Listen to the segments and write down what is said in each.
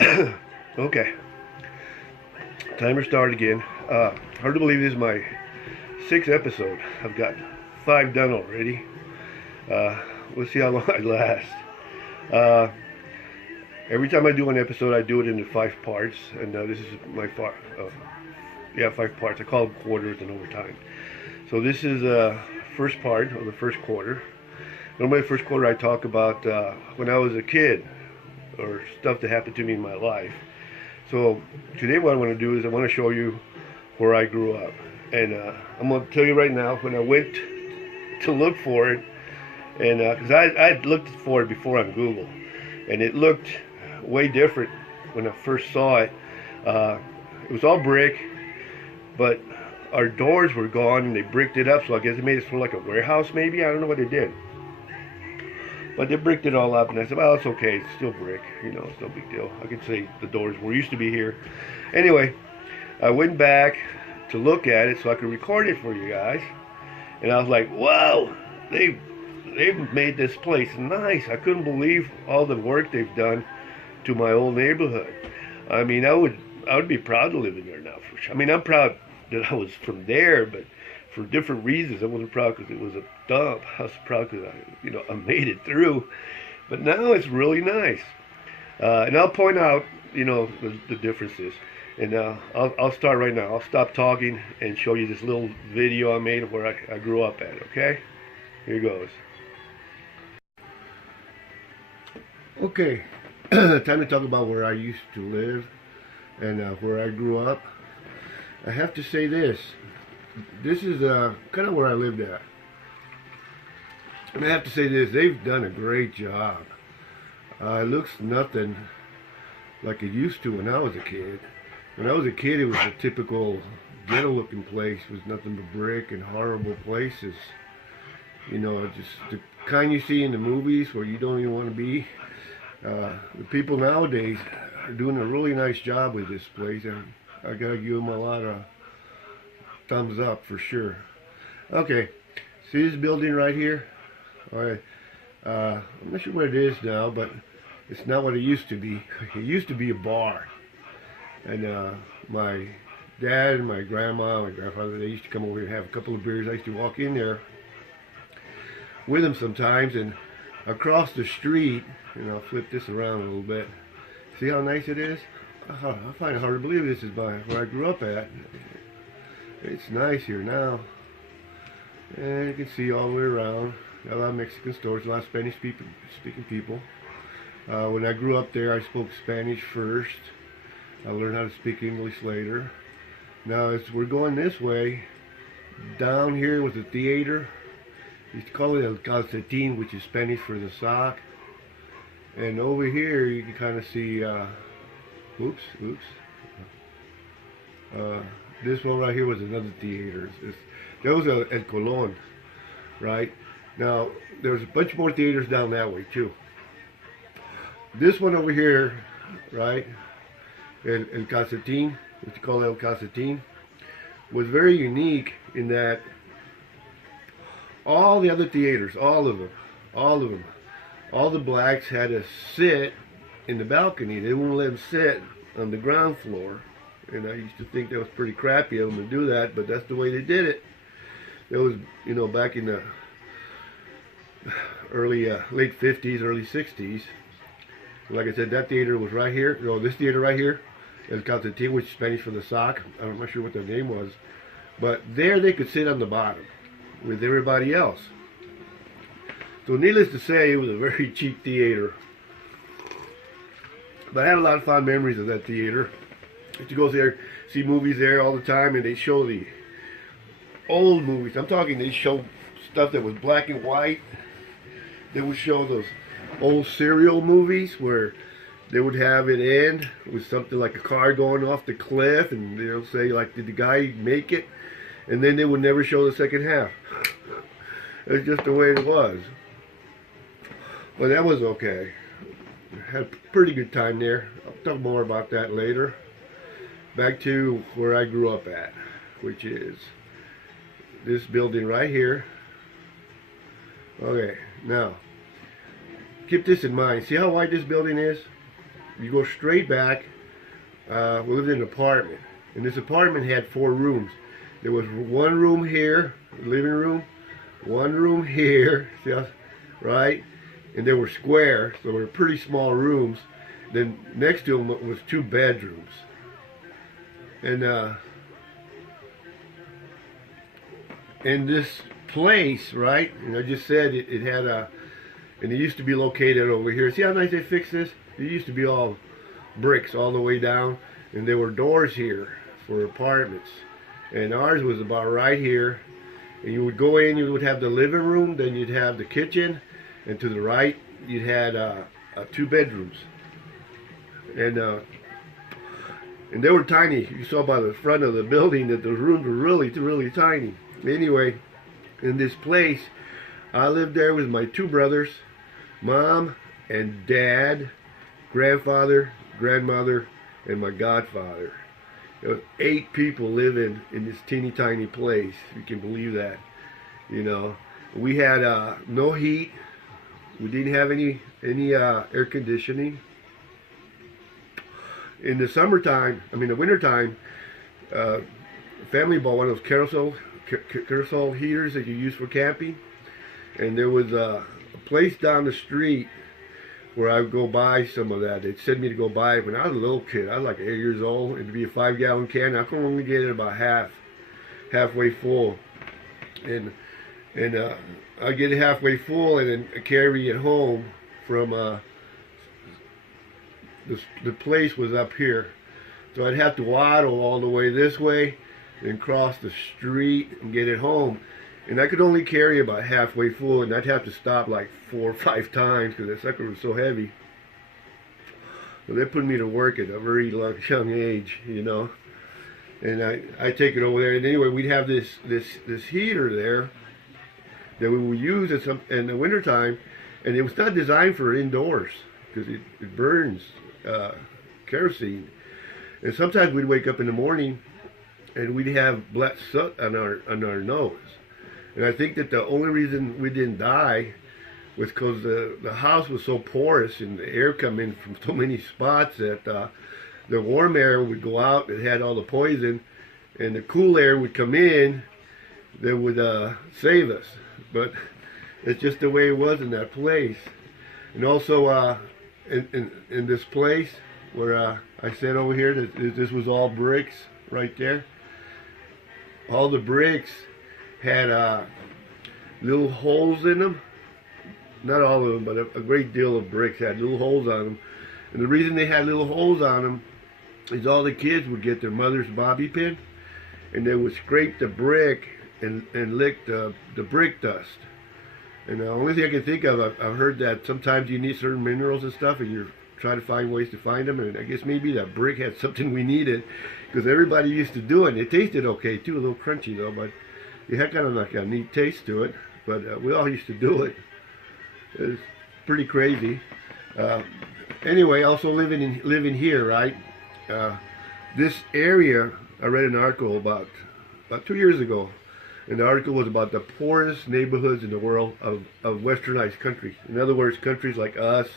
Okay, timer started again. Hard to believe this is my 6th episode. I've got 5 done already. We'll see how long I last. Every time I do an episode, I do it into 5 parts, and this is my 5 parts. I call them quarters and overtime. So this is first part of the first quarter. Normally, the first quarter I talk about when I was a kid or stuff that happened to me in my life. So today what I want to do is I want to show you where I grew up. And I'm going to tell you right now, when I went to look for it, and because I'd looked for it before on Google, and it looked way different when I first saw it. It was all brick, but our doors were gone and they bricked it up, so I guess it made it feel like a warehouse maybe. I don't know what they did. But they bricked it all up, and I said, well, it's okay. It's still brick. You know, it's no big deal. I could say the doors were used to be here. Anyway, I went back to look at it so I could record it for you guys. And I was like, wow, they've made this place nice. I couldn't believe all the work they've done to my old neighborhood. I mean, I would be proud to live in there now, for sure. I mean, I'm proud that I was from there, but for different reasons. I wasn't proud because it was a dump. I was proud because I made it through. But now it's really nice. And I'll point out, the differences. And I'll start right now. I'll stop talking and show you this little video I made of where I grew up at, okay? Here goes. Okay, time to talk about where I used to live and where I grew up. I have to say this. This is kind of where I lived at. And I have to say this, they've done a great job. It looks nothing like it used to when I was a kid. When I was a kid, it was a typical ghetto-looking place. It was nothing but brick and horrible places. Just the kind you see in the movies where you don't even want to be. The people nowadays are doing a really nice job with this place, and I gotta give them a lot of thumbs up for sure. Okay, see this building right here? All right, I'm not sure what it is now, but it's not what it used to be. It used to be a bar, and my dad and my grandma and my grandfather, they used to come over here and have a couple of beers. I used to walk in there with them sometimes, and across the street, I'll flip this around a little bit. See how nice it is? I find it hard to believe this is where I grew up at. It's nice here now. And you can see all the way around. Got a lot of Mexican stores, a lot of Spanish speaking people. When I grew up there, I spoke Spanish first. I learned how to speak English later. Now, as we're going this way, down here was a theater. We used to call it El Calcetín, which is Spanish for the sock. And over here, you can kind of see, this one right here was another theater. That was El Colón, right? Now, there's a bunch more theaters down that way, too. This one over here, right, El Calcetín, what you call El Calcetín, was very unique in that all the other theaters, all of them, all the blacks had to sit in the balcony. They wouldn't let them sit on the ground floor. And I used to think that was pretty crappy of them to do that, but that's the way they did it. That was, back in the late 50s, early 60s. Like I said, that theater was right here. This theater right here, El Calcetín, which is Spanish for the sock. I'm not sure what their name was. But there they could sit on the bottom with everybody else. So needless to say, it was a very cheap theater. But I had a lot of fond memories of that theater. I used to go there, see movies there all the time, and they show the old movies. I'm talking, they show stuff that was black and white. They would show those old serial movies where they would have it end with something like a car going off the cliff, and they'll say, like, did the guy make it? And then they would never show the second half. It's just the way it was. But that was okay. Had a pretty good time there. I'll talk more about that later. Back to where I grew up at, which is this building right here. Okay, now keep this in mind. See how wide this building is? you go straight back. We lived in an apartment, and this apartment had 4 rooms. There was one room here, living room, one room here, see how, right? And they were square, so they were pretty small rooms. Then next to them was 2 bedrooms. And this place, right? And I just said it had a, and it used to be located over here. See how nice they fixed this? It used to be all bricks all the way down, and there were doors here for apartments. And ours was about right here. And you would go in, you would have the living room, then you'd have the kitchen, and to the right, you'd had 2 bedrooms. And they were tiny. You saw by the front of the building that those rooms were really, really tiny. Anyway, in this place, I lived there with my 2 brothers, Mom and Dad, grandfather, grandmother, and my godfather. There was 8 people living in this teeny tiny place. You can believe that. You know, we had no heat. We didn't have any air conditioning. In the summertime, I mean the wintertime, family bought one of those carousel heaters that you use for camping. And there was a place down the street where I would go buy some of that. They'd send me to go buy it when I was a little kid. I was like 8 years old. It'd be a 5-gallon can. I could only get it about halfway full. And I get it halfway full and then carry it home from the place was up here. So I'd have to waddle all the way this way and cross the street and get it home. And I could only carry about halfway full, and I'd have to stop like 4 or 5 times because that sucker was so heavy. So they put me to work at a very young age, you know. And I take it over there. And anyway, we'd have this heater there that we would use in the wintertime, and it was not designed for indoors because it burns kerosene. And sometimes we'd wake up in the morning and we'd have black soot on our nose. And I think that the only reason we didn't die was because the house was so porous and the air come in from so many spots that the warm air would go out that had all the poison, and the cool air would come in that would save us. But it's just the way it was in that place. And also in this place where I said over here that this was all bricks right there. All the bricks had little holes in them. Not all of them, but a great deal of bricks had little holes on them. And the reason they had little holes on them is all the kids would get their mother's bobby pin, and they would scrape the brick and lick the brick dust. And the only thing I can think of, I've heard that sometimes you need certain minerals and stuff, and you're trying to find ways to find them. And I guess maybe that brick had something we needed, because everybody used to do it. And it tasted okay too, a little crunchy though, but it had kind of like a neat taste to it. But we all used to do it. It was pretty crazy. Anyway, also living here, right? This area, I read an article about 2 years ago, and the article was about the poorest neighborhoods in the world of westernized countries. In other words, countries like us,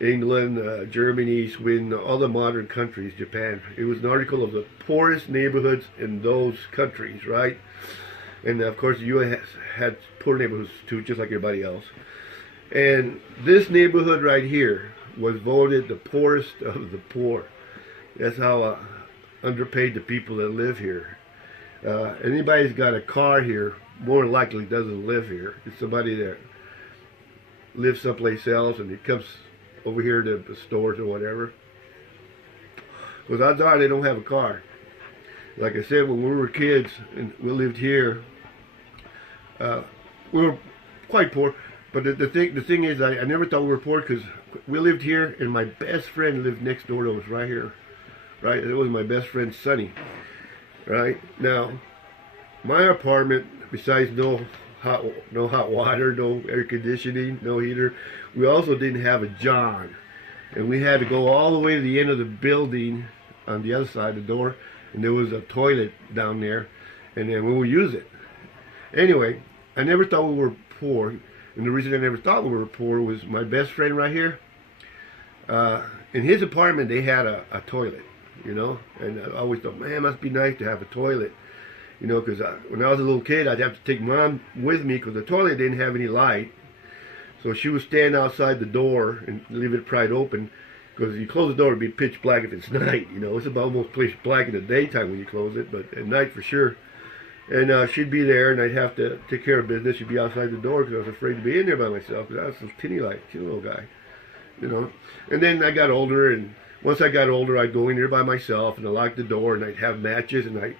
England, Germany, Sweden, all the modern countries, Japan. It was an article of the poorest neighborhoods in those countries, right? And of course, the U.S. had poor neighborhoods too, just like everybody else. And this neighborhood right here was voted the poorest of the poor. That's how underpaid the people that live here. Anybody who's got a car here more likely doesn't live here. It's somebody that lives someplace else and it comes over here to the stores or whatever. Because odds are they don't have a car. Like I said, when we were kids and we lived here, we were quite poor. But the thing is, I never thought we were poor because we lived here, and my best friend lived next door to us right here. Right? It was my best friend, Sonny. Right? Now, my apartment, besides no hot water, no air conditioning, no heater, we also didn't have a john. And we had to go all the way to the end of the building on the other side of the door, and there was a toilet down there, and then we would use it. Anyway, I never thought we were poor. And the reason I never thought we were poor was my best friend right here. in his apartment they had a toilet, you know, and I always thought, man, it must be nice to have a toilet, you know, because when I was a little kid, I'd have to take Mom with me because the toilet didn't have any light. So she would stand outside the door and leave it pried open, because you close the door, it'd be pitch black if it's night, you know. It's about almost pitch black in the daytime when you close it, but at night for sure. And she'd be there, and I'd have to take care of business. She'd be outside the door because I was afraid to be in there by myself, because I was a teeny little guy, you know. And then I got older, and once I got older, I'd go in there by myself, and I'd lock the door, and I'd have matches, and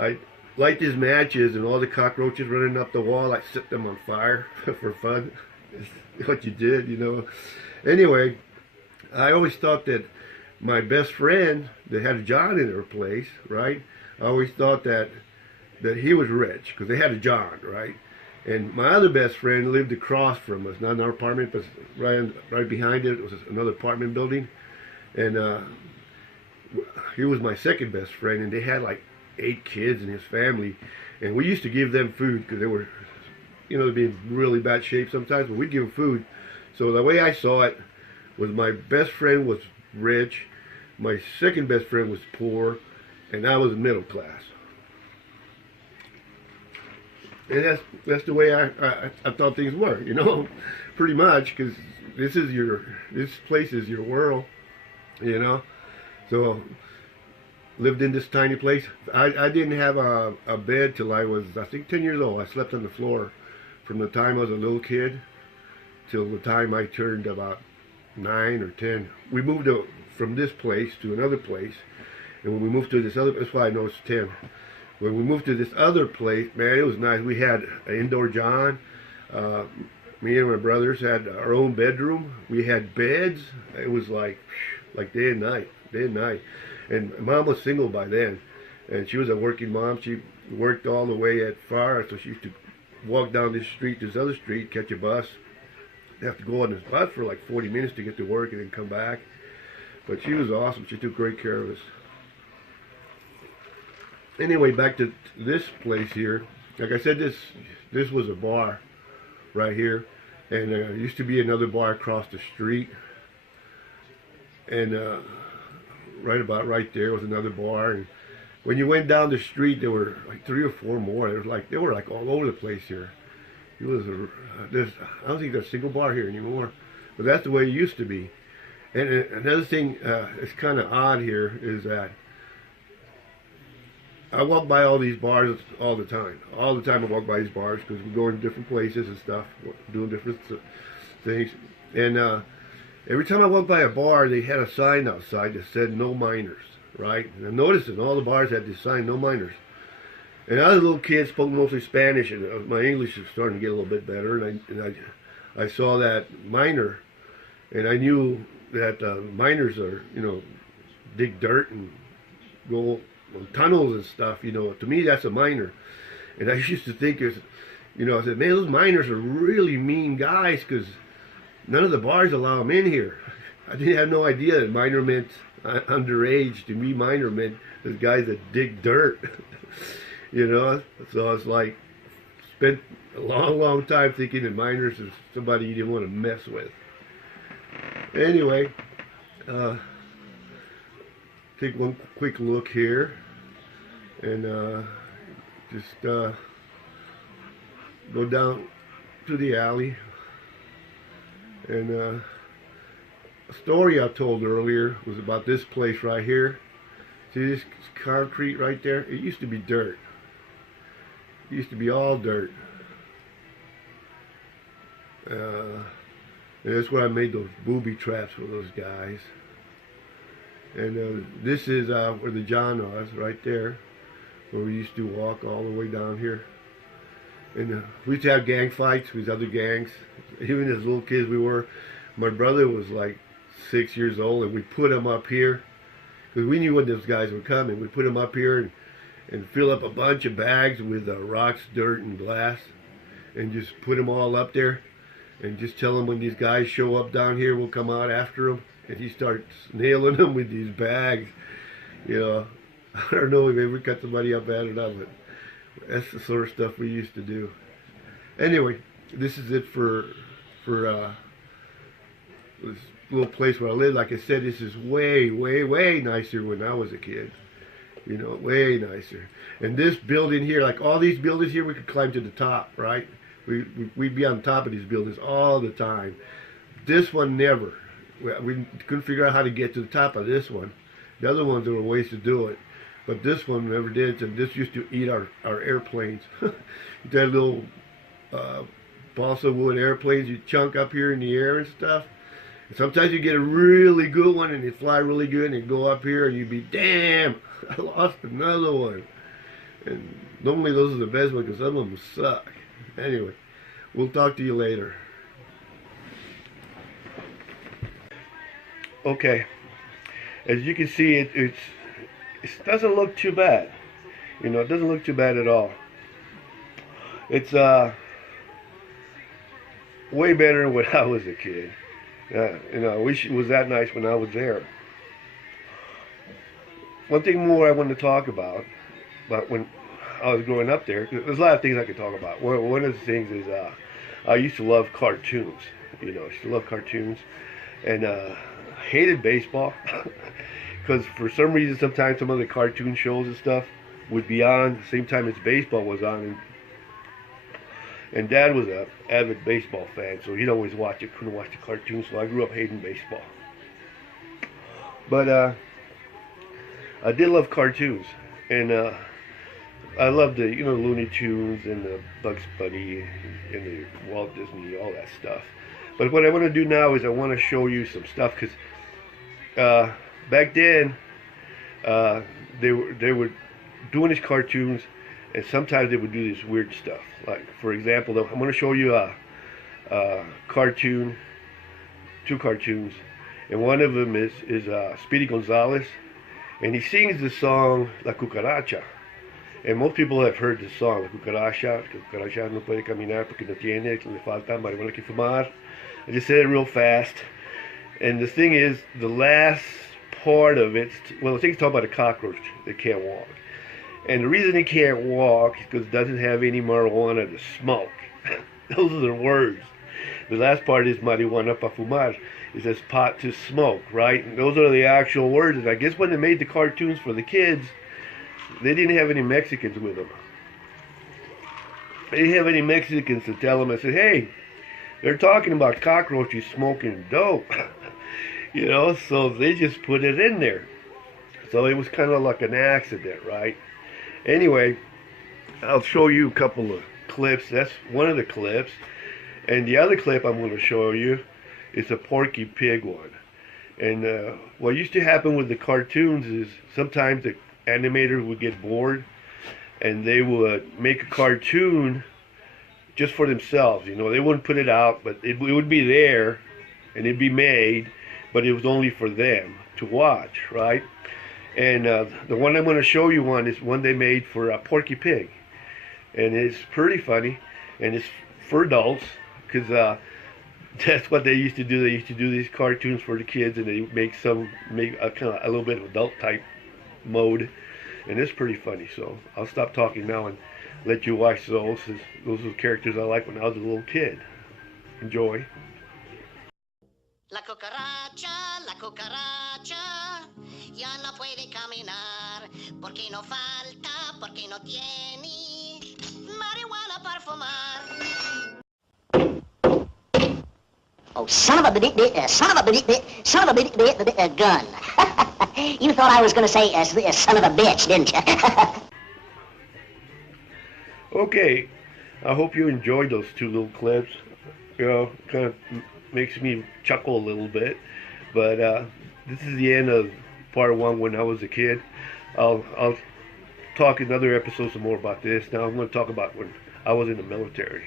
I'd light these matches, and all the cockroaches running up the wall, I'd set them on fire for fun. It's what you did, you know. Anyway, I always thought that my best friend that had a John in her place, right? I always thought that he was rich because they had a John, right? And my other best friend lived across from us, not in our apartment, but right behind it was another apartment building. And he was my second best friend, and they had like 8 kids in his family. And we used to give them food because they were, you know, they'd be in really bad shape sometimes, but we'd give them food. So the way I saw it was my best friend was rich, my second best friend was poor, and I was middle class. And that's the way I thought things were, you know, pretty much, because this place is your world, you know. So lived in this tiny place. I didn't have a bed till I was, I think, 10 years old. I slept on the floor from the time I was a little kid till the time I turned about 9 or 10. We moved from this place to another place, and when we moved to this other, that's why I know it's 10. When we moved to this other place, man, it was nice. We had an indoor John. Me and my brothers had our own bedroom. We had beds. It was like day and night, day and night. And Mom was single by then, and she was a working mom. She worked all the way at far, so she used to walk down this street, this other street, catch a bus. Have to go on this bus for like 40 minutes to get to work and then come back. But she was awesome. She took great care of us. Anyway, back to this place here. Like I said, this was a bar right here, and there used to be another bar across the street, and right there was another bar. And when you went down the street, there were like 3 or 4 more. They were like all over the place here. It was I don't think there's a single bar here anymore, but that's the way it used to be. And another thing that's kind of odd here is that I walk by all these bars all the time. All the time I walk by these bars because we go in different places and stuff, doing different things. And every time I walk by a bar, they had a sign outside that said "No Minors," right? And I noticed that all the bars had this sign, "No Minors." And I was a little kid, spoke mostly Spanish, and my English was starting to get a little bit better. And I saw that minor, and I knew that miners are, you know, dig dirt and go on tunnels and stuff. You know, to me that's a miner. And I used to think, you know, I said, man, those miners are really mean guys because none of the bars allow them in here. I didn't have no idea that minor meant underage. To me, minor meant the guys that dig dirt. You know, so it's like, spent a long time thinking that miners is somebody you didn't want to mess with. Anyway, take one quick look here, and just go down to the alley. And a story I told earlier was about this place right here. See this concrete right there? It used to be dirt. It used to be all dirt. And that's where I made those booby traps for those guys. And this is where the John was, right there, where we used to walk all the way down here. And we used to have gang fights with other gangs. Even as little kids we were. My brother was like 6 years old, and we put him up here because we knew when those guys were coming. We put him up here and fill up a bunch of bags with rocks, dirt, and glass, and just put them all up there, and just tell them when these guys show up down here, we'll come out after them. And he starts nailing them with these bags. You know, I don't know if we ever cut somebody up bad enough, but that's the sort of stuff we used to do. Anyway, this is it for this little place where I live, like I said, this is way, way, way nicer when I was a kid. You know, way nicer. And this building here, like all these buildings here, we could climb to the top, right? We'd be on top of these buildings all the time. This one never. We couldn't figure out how to get to the top of this one. The other ones, there were ways to do it. But this one never did. So this used to eat our airplanes. That little balsa wood airplanes you chunk up here in the air and stuff. And sometimes you get a really good one and they fly really good and you go up here and you'd be, damn, I lost another one. And normally those are the best ones because some of them suck. Anyway, we'll talk to you later. Okay, as you can see, it doesn't look too bad. You know, it doesn't look too bad at all. It's way better than when I was a kid. You know, I wish it was that nice when I was there. One thing more I want to talk about when I was growing up there, there's a lot of things I could talk about. One of the things is I used to love cartoons. You know, I used to love cartoons, and hated baseball because for some reason sometimes some of the cartoon shows and stuff would be on the same time as baseball was on, and Dad was a avid baseball fan, so he'd always watch it, couldn't watch the cartoons, so I grew up hating baseball. But I did love cartoons, and I loved the, you know, Looney Tunes and the Bugs Bunny and the Walt Disney, all that stuff. But what I want to do now is I want to show you some stuff, because back then they were doing these cartoons, and sometimes they would do this weird stuff. Like, for example, I'm going to show you a cartoon, two cartoons, and one of them is Speedy Gonzales, and he sings the song La Cucaracha. And most people have heard this song, La Cucaracha no puede caminar porque no tiene, le falta marihuana que fumar. I just said it real fast. And the thing is, the last part of it, well, I think it's talking about a cockroach that can't walk. And the reason it can't walk is because it doesn't have any marijuana to smoke. Those are the words. The last part is marihuana para fumar. It says pot to smoke, right? And those are the actual words. And I guess when they made the cartoons for the kids, they didn't have any Mexicans with them. They didn't have any Mexicans to tell them. I said, hey, they're talking about cockroaches smoking dope. You know, so they just put it in there. So it was kind of like an accident, right? Anyway, I'll show you a couple of clips. That's one of the clips. And the other clip I'm going to show you is a Porky Pig one. And what used to happen with the cartoons is sometimes the animators would get bored and they would make a cartoon just for themselves. You know, they wouldn't put it out, but it would be there and it'd be made, but it was only for them to watch, right? And the one I'm going to show you is one they made for Porky Pig, and it's pretty funny, and it's for adults, because that's what they used to do. They used to do these cartoons for the kids, and they make a kind of a little bit of adult type mode, and it's pretty funny. So I'll stop talking now and let you watch those. Those are the characters I liked when I was a little kid. Enjoy. La cucaracha, ya no puede caminar, porque no falta, porque no tiene marihuana para fumar. Oh, son of a gun. You thought I was going to say son of a bitch, didn't you? Okay, I hope you enjoyed those two little clips. You know, kind of makes me chuckle a little bit. But this is the end of part one when I was a kid. I'll talk in other episodes some more about this. Now I'm going to talk about when I was in the military.